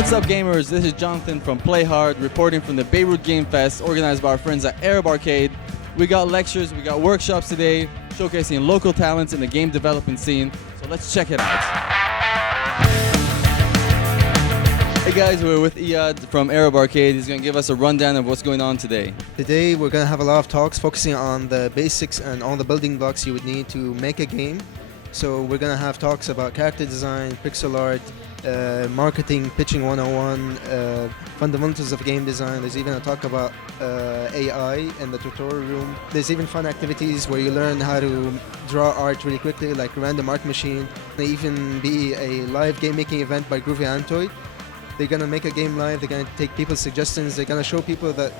What's up, gamers? This is Jonathan from Play Hard, reporting from the Beirut Game Fest, organized by our friends at Arab Arcade. We got lectures, we got workshops today, showcasing local talents in the game development scene. So let's check it out. Hey guys, we're with Iyad from Arab Arcade. He's going to give us a rundown of what's going on today. Today we're going to have a lot of talks focusing on the basics and all the building blocks you would need to make a game. So we're going to have talks about character design, pixel art, marketing, pitching 101, fundamentals of game design. There's even a talk about AI in the tutorial room. There's even fun activities where you learn how to draw art really quickly, like random art machine. There'll even be a live game making event by Groovy Antoid. They're going to make a game live, they're going to take people's suggestions, they're going to show people that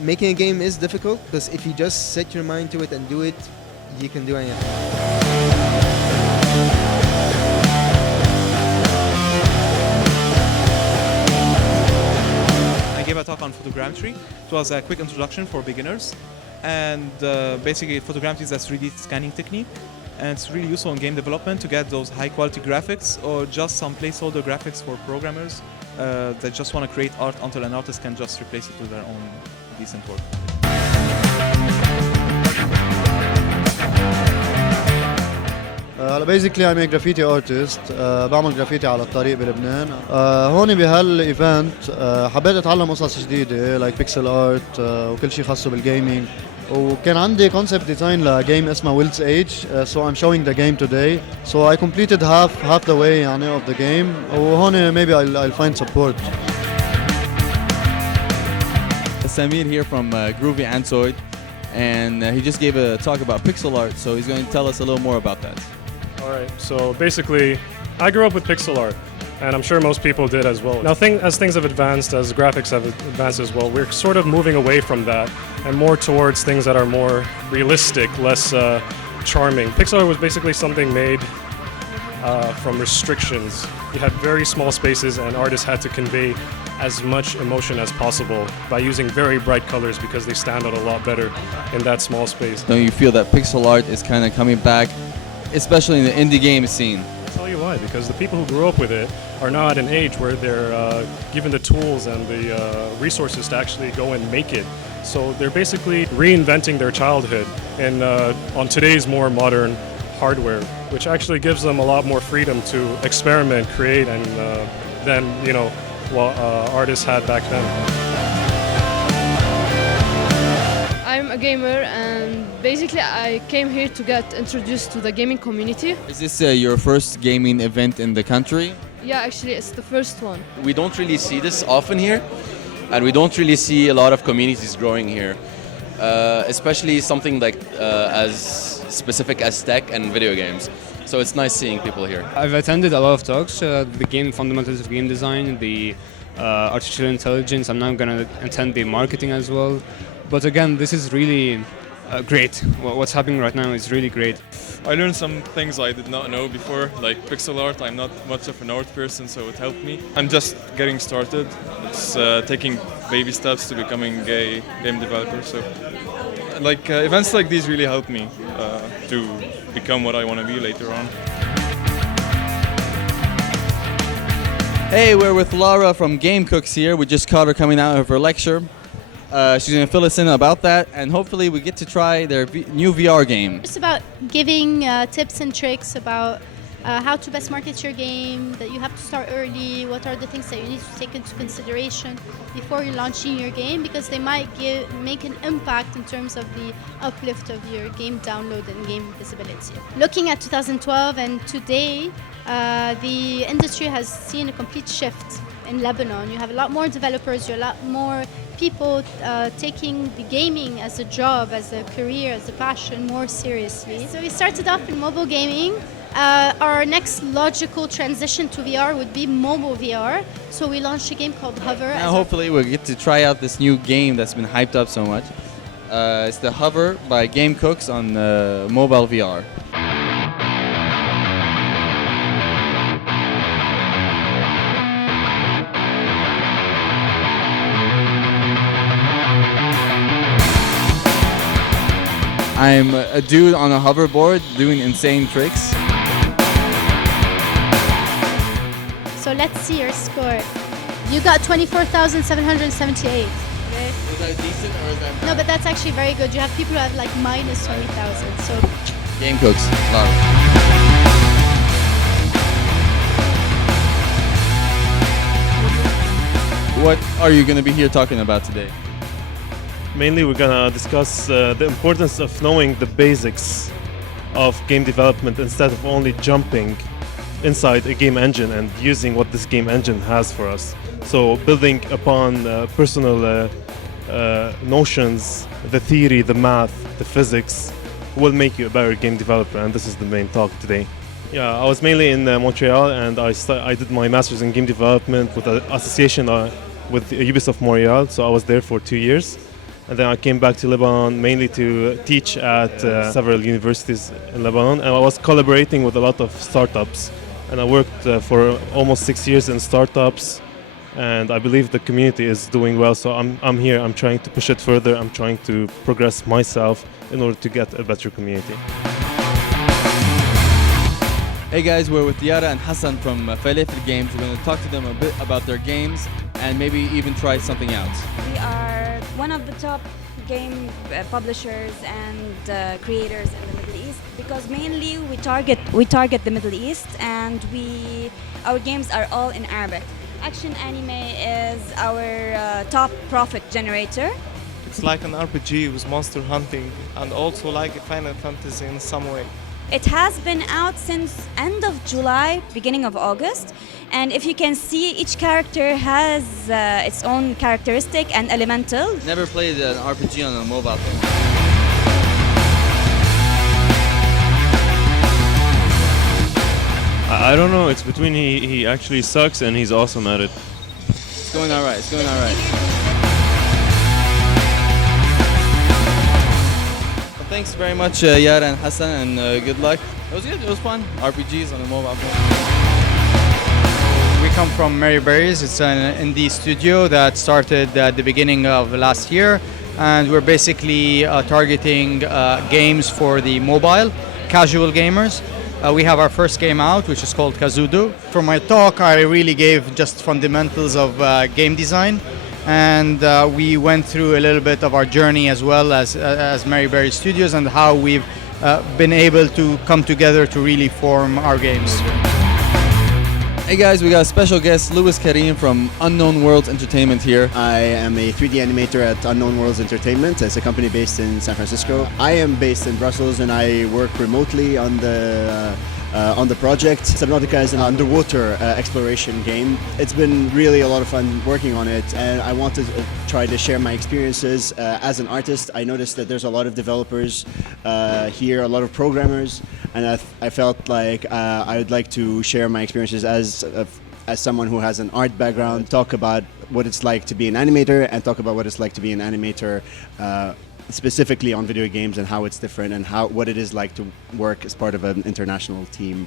making a game is difficult, because if you just set your mind to it and do it, you can do anything. I gave a talk on photogrammetry. It was a quick introduction for beginners, and basically photogrammetry is a 3D scanning technique, and it's really useful in game development to get those high quality graphics or just some placeholder graphics for programmers that just want to create art until an artist can just replace it with their own decent work. Basically I'm a graffiti artist. بعمل graffiti على الطريق بلبنان. هون بهالايفنت حبيت اتعلم قصص جديدة like pixel art وكل شيء خاصه بالجيمنج. وكان عندي concept design لجيم اسمه Wilt's Age, so I'm showing the game today. So I completed half the way يعني of the game. وهون maybe I'll find support. Samir here from Groovy Antoid, and he just gave a talk about pixel art, so he's going to tell us a little more about that. Alright, so basically, I grew up with pixel art, and I'm sure most people did as well. Now, as things have advanced, as graphics have advanced as well, we're sort of moving away from that and more towards things that are more realistic, less charming. Pixel art was basically something made from restrictions. You had very small spaces, and artists had to convey as much emotion as possible by using very bright colors because they stand out a lot better in that small space. Don't you feel that pixel art is kind of coming back, especially in the indie game scene? I'll tell you why, because the people who grew up with it are now at an age where they're given the tools and the resources to actually go and make it. So they're basically reinventing their childhood and on today's more modern hardware, which actually gives them a lot more freedom to experiment, create, and than what artists had back then. I'm a gamer, and basically I came here to get introduced to the gaming community. Is this your first gaming event in the country? Yeah, actually it's the first one. We don't really see this often here, and we don't really see a lot of communities growing here, especially something like as specific as tech and video games. So it's nice seeing people here. I've attended a lot of talks, the game fundamentals of game design, the artificial intelligence. I'm now going to attend the marketing as well. But again, this is really great. What's happening right now is really great. I learned some things I did not know before, like pixel art. I'm not much of an art person, so it helped me. I'm just getting started. It's taking baby steps to becoming a game developer. So, events like these really help me to become what I want to be later on. Hey, we're with Laura from Game Cooks here. We just caught her coming out of her lecture. She's going to fill us in about that, and hopefully we get to try their new VR game. It's about giving tips and tricks about how to best market your game, that you have to start early, what are the things that you need to take into consideration before you're launching your game, because they might make an impact in terms of the uplift of your game download and game visibility. Looking at 2012 and today, the industry has seen a complete shift in Lebanon. You have a lot more developers, you have a lot more people taking the gaming as a job, as a career, as a passion more seriously. So we started off in mobile gaming. Our next logical transition to VR would be mobile VR. So we launched a game called Hover. Now hopefully we'll get to try out this new game that's been hyped up so much. It's the Hover by Game Cooks on mobile VR. I'm a dude on a hoverboard doing insane tricks. So So let's see your score. You got 24,778. Okay? Is that decent or is that bad? No, but that's actually very good. You have people who have like minus 20,000. So Game Cooks. Love it. What are you going to be here talking about today? Mainly, we're gonna discuss the importance of knowing the basics of game development instead of only jumping inside a game engine and using what this game engine has for us. So, building upon personal notions, the theory, the math, the physics will make you a better game developer, and this is the main talk today. Yeah, I was mainly in Montreal, and I did my master's in game development with an association with Ubisoft Montreal, so I was there for 2 years. And then I came back to Lebanon mainly to teach at several universities in Lebanon, and I was collaborating with a lot of startups. And I worked for almost 6 years in startups, and I believe the community is doing well. So I'm here. I'm trying to push it further. I'm trying to progress myself in order to get a better community. Hey guys, we're with Yara and Hassan from Beirut Games. We're going to talk to them a bit about their games and maybe even try something out. We are one of the top game publishers and creators in the Middle East because mainly we target the Middle East, and our games are all in Arabic. Action anime is our top profit generator. It's like an RPG with monster hunting and also like a Final Fantasy in some way. It has been out since end of July, beginning of August, and if you can see, each character has its own characteristic and elemental. Never played an RPG on a mobile phone. I don't know, it's between he actually sucks and he's awesome at it. It's going alright, it's going alright. Thanks very much, Yara and Hassan, and good luck. It was good, it was fun. RPGs on the mobile phone. We come from Mary Berries. It's an indie studio that started at the beginning of last year, and we're basically targeting games for the mobile, casual gamers. We have our first game out, which is called Kazudo. For my talk, I really gave just fundamentals of game design. And we went through a little bit of our journey as well as Mary Berry Studios and how we've been able to come together to really form our games. Hey guys, we got a special guest, Louis Karim from Unknown Worlds Entertainment here. I am a 3D animator at Unknown Worlds Entertainment. It's a company based in San Francisco. I am based in Brussels and I work remotely on the project. Subnautica is an underwater exploration game. It's been really a lot of fun working on it, and I want to try to share my experiences as an artist. I noticed that there's a lot of developers here, a lot of programmers, and I felt like I would like to share my experiences as someone who has an art background, talk about what it's like to be an animator, and talk about what it's like to be an animator specifically on video games and how it's different and what it is like to work as part of an international team.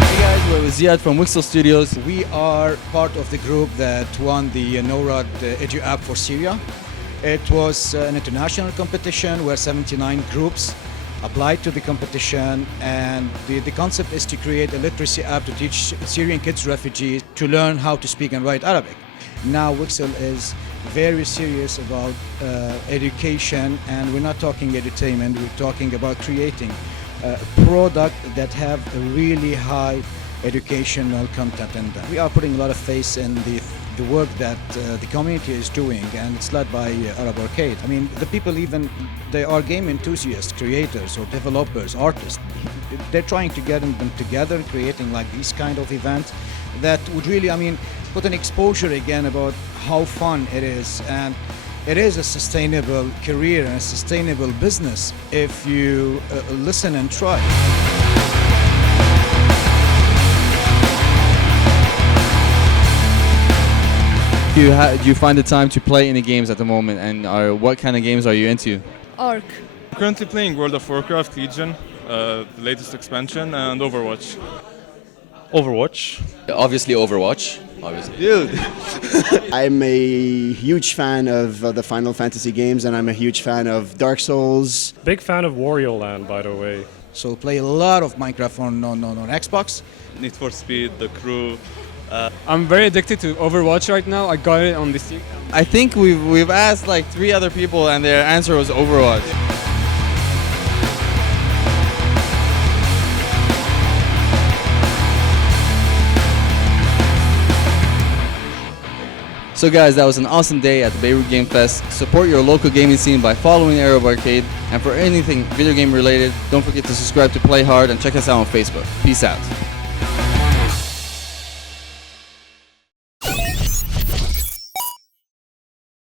Hey guys, we're with Ziad from Wixel Studios. We are part of the group that won the NORAD Edu App for Syria. It was an international competition where 79 groups applied to the competition, and the concept is to create a literacy app to teach Syrian kids, refugees, to learn how to speak and write Arabic. Now Wixel is very serious about education, and we're not talking edutainment, we're talking about creating a product that have a really high educational content in them. We are putting a lot of faith in the work that the community is doing, and it's led by Arab Arcade. I mean, the people they are game enthusiasts, creators or developers, artists. They're trying to get them together, creating like these kind of events that would really, put an exposure again about how fun it is, and it is a sustainable career and a sustainable business if you listen and try. Do you find the time to play any games at the moment, and what kind of games are you into? Ark. I'm currently playing World of Warcraft Legion, the latest expansion, and Overwatch. Overwatch? Obviously Overwatch. Obviously. Dude! I'm a huge fan of the Final Fantasy games, and I'm a huge fan of Dark Souls. Big fan of Wario Land, by the way. So play a lot of Minecraft on Xbox. Need for Speed, The Crew. I'm very addicted to Overwatch right now. I got it on the Steam. I think we've asked like 3 other people and their answer was Overwatch. So guys, that was an awesome day at the Beirut Game Fest. Support your local gaming scene by following Arab Arcade. And for anything video game related, don't forget to subscribe to Play Hard and check us out on Facebook. Peace out.